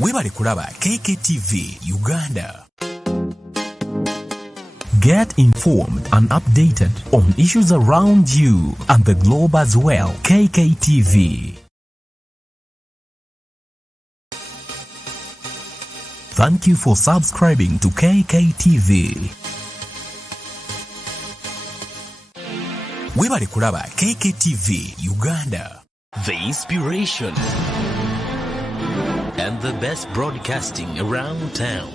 Webale kulaba Kk Tv Uganda. Get informed and updated on issues around you and the globe as well. Kk Tv. Thank you for subscribing to Kk Tv. Webale kulaba Kk Tv Uganda. The inspiration and the best broadcasting around town.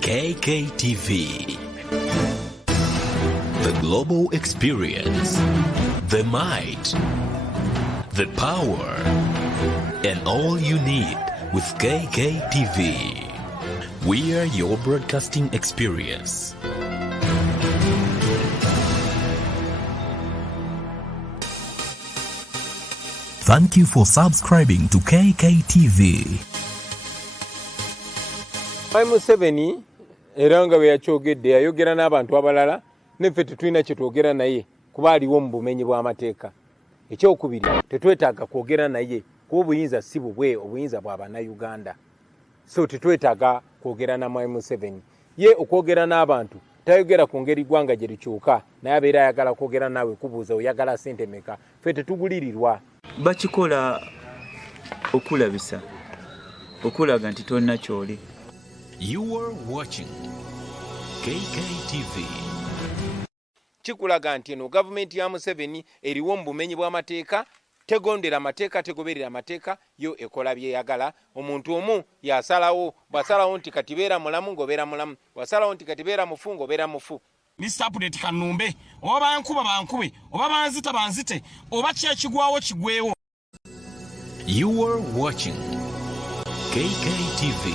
Kk TV. The global experience, the might, the power, and all you need with Kk TV. We are your broadcasting experience. Thank you for subscribing to Kk TV. Maama Mesach eranga bwe yakyogedde yayogera n'abantu abalala neffe tetulina kye twogera naye kuba aliwo mu bumenyi bw'amateeka. Ekyokubiri tetwetaaga kwogera naye kuba obuyinza si bubwe, obuyinza bwa bannayuganda. So tetwetaaga kwogera na Maama Mesach. Ye okwogera n'abantu tayogera ku ngeri ggwanga gye likyuka naye abeera ayagala kwogera naawe kubuuza oyagala ssente meka. Ffe tetugulirirwa. Bakikola okulabisa okulaga nti tonna kyoli. You are watching Kk TV. Kikulaga nti eno gavumenti ya Museveni eriwo mu bumenyi bw'amateeka, tegondera amateeka, tegoberera amateeka, yo ekola byeyagala. Omuntu omu yasalawo, bwasalawo nti kati beera mulamu ng'obeera mulamu, bwasalawo nti kati beera mufu ng'obeera mufu. Mr. Update kanumbe oba bankuba bankube oba banzita banzite oba kyekigwawo kigwewo. You are watching Kk TV.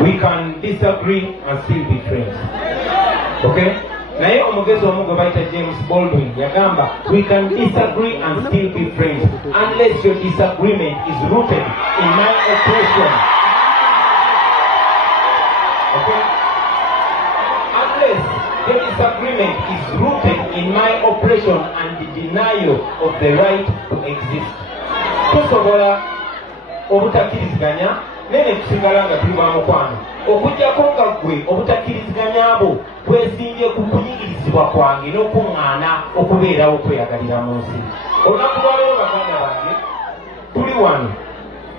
We can disagree and still be friends. Okay? Naye omugezi omugo baita James Baldwin yagamba we can disagree and still be friends unless your disagreement is rooted in my oppression. Okay? Unless the disagreement is rooted in my oppression and the denial of the right to exist. Tusobola obutakkiriziganya nene tusigala nga tuli bamukwano okujjako nga gwe obutakkiriziganya abo bwesimbye ku kunyigirizibwa kwange n'okuŋŋaana okubeerawo okweyagalira mu nsi. Olunaku lwaleero baganda bange tuli wano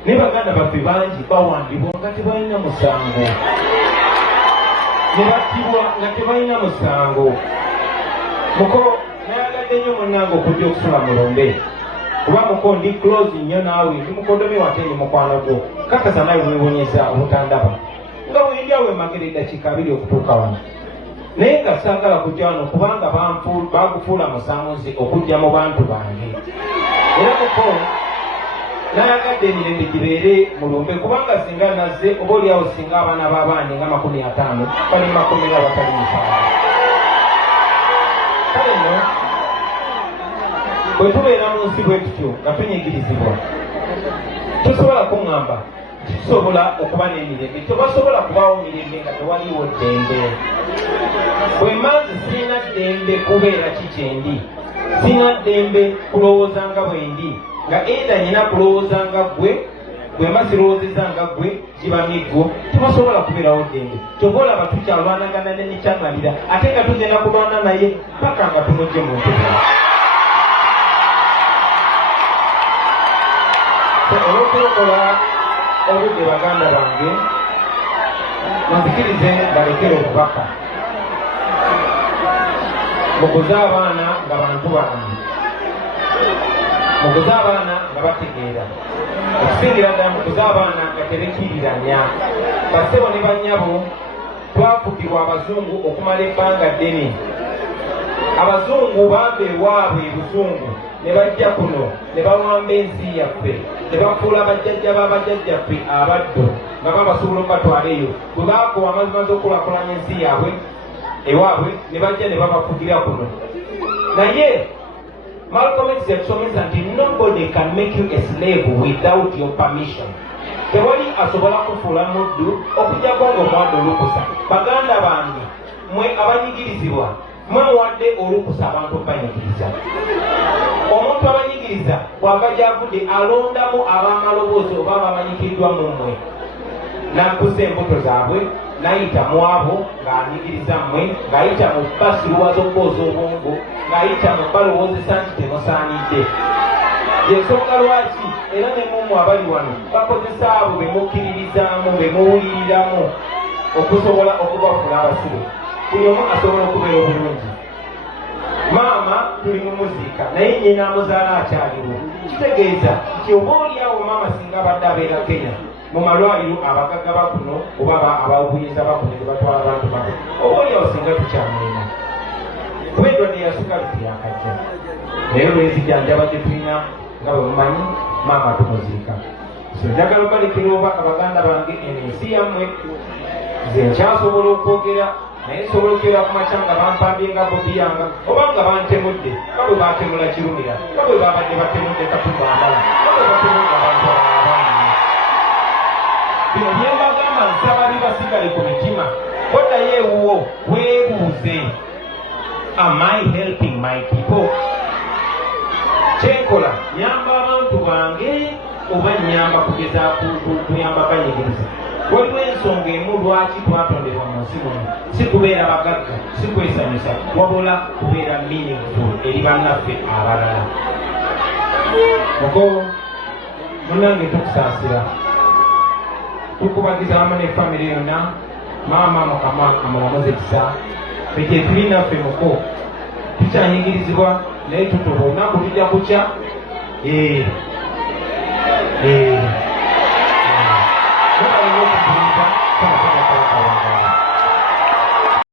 ne baganda baffe bangi bawandibwa nga tebalina musango, ne battibwa nga tebalina musango. Muko nayagadde nnyo munnange okujja okusula mulombe kuba muko ndi close nnyo naawe, ndi mukodomi wate ndi mukwano gwo, kakasa nawe webonyeza obutandaba nga bwendyawo emagere eddakiika 2 okutuuka wano. Naye nga saagala kujja wano kubanga bagufuula musanguzi okujja mu bantu bange. Era muko nayagadde emirembe gibeere mulumbe kubanga singa nazze oba oliawo singa abaana b'abaana nga 50 bali 40 abatali musango. Kale nno bwe tubeera mu nsi bwe tutyo nga tunyigirizibwa tusobola kuŋŋamba tusobola okuba n'emirembe. Tebasobola kubaawo mirembe nga tewaliwo ddembe. Bwe manzi sirina ddembe kubeera kikyendi, sirina ddembe kulowooza nga bwendi nga eda nyina kulowooza nga gwe, bwe mba sirowoozeza nga gwe kiba miggo. Tebasobola kubeerawo ddembe. Toboolaba tukyalwanagana ne nikyamalira ate nga tugenda kulwana naye paka nga tumugye mu ntuufu. Olw'okulokola obudde baganda bange munzikirize balekere okubaka. Mukuze abaana nga bantu bange, mukuze abaana nga bategeera, okusingira ddala mukuze abaana nga tebekiriranya. Bassebo ne bannyabo twafugibwa abazungu okumala ebbanga ddene. Abazungu bamba ewaabwe ebuzungu ne bajja kuno ne bawamba ensi yaffe, ne bafuula abajjajja b'abajjajjaffe abaddo nga babasobola okubatwala eyo. Bwe baakowa amazimaze okulakulanya ensi yaabwe ewaabwe ne bajja ne babafugira kuno. Naye Malcolm X yatusomesa nti nobody can make you a slave without your permission. Tewali asobola kufuula muddu okujjako ng'omwadde olukusa. Baganda bange mwe abanyigirizibwa mwemuwadde olukusa abantu banyigiriza. Omuntu abanyigirizibwa omuyigiriza bw'ava gy'avudde alondamu ab'amaloboozi oba abamanyikiddwa mu mmwe n'akkusa embuto zaabwe n'ayita mu abo ng'anyigiriza mmwe ng'ayita mu basiruwa z'okwooza obwongo ng'ayita mu balowoozesa nti temusaanidde. Ensonga lwaki era ne mummwe abali wano bakozesa abo be mukkiririzaamu be muwuliriramu okusobola okubafuula abasibe. Buli omu asobola okubeera obulungi. Maama tuli mu muziika naye nnyina amuzaala akyaliwo. Kitegeeza nti oba oliawo maama singa abadde abeera Kenya mu malwaliro abagagga bakuno oba abawunyiriza bakuno gye batwala abantu bano oba oliawo singa tukyamulina kuba endwadde yasuka teyakajja naye lwezijanjaba gye tulina nga bwe mumanyi maama tumuziika. So njagala obalekera obubaka baganda bange ensi yammwe nze nkyasobola okwogera naye nsobola okera ku makya nga bampambye nga Bobi yanga oba nga bantemudde nga bwe batemula kirumira nga bwe babadde batemudde Katumba Amala nga bwe batemudde abantu abaana. Bino bye mbagamba nsaba bibasigale ku mitima. Oddayo ewuwo weebuuze, am I helping my people? Kyenkola nyamba abantu bange oba nyamba kugezaako kuyamba banyigiriza? Waliwo ensonga emu lwaki twatondebwa mu nsi muno, si kubeera bagagga, si kwesanyusa, wabula kubeera meaningful eri bannaffe abalala. Muko munange tukusaasira, tukubagiza wamu ne famire yonna. Maama Mukama amulamuze kisa ffe kyetuli naffe muko tukyanyigirizibwa naye tutuba olunaku tujja kukya mubalina okutuliza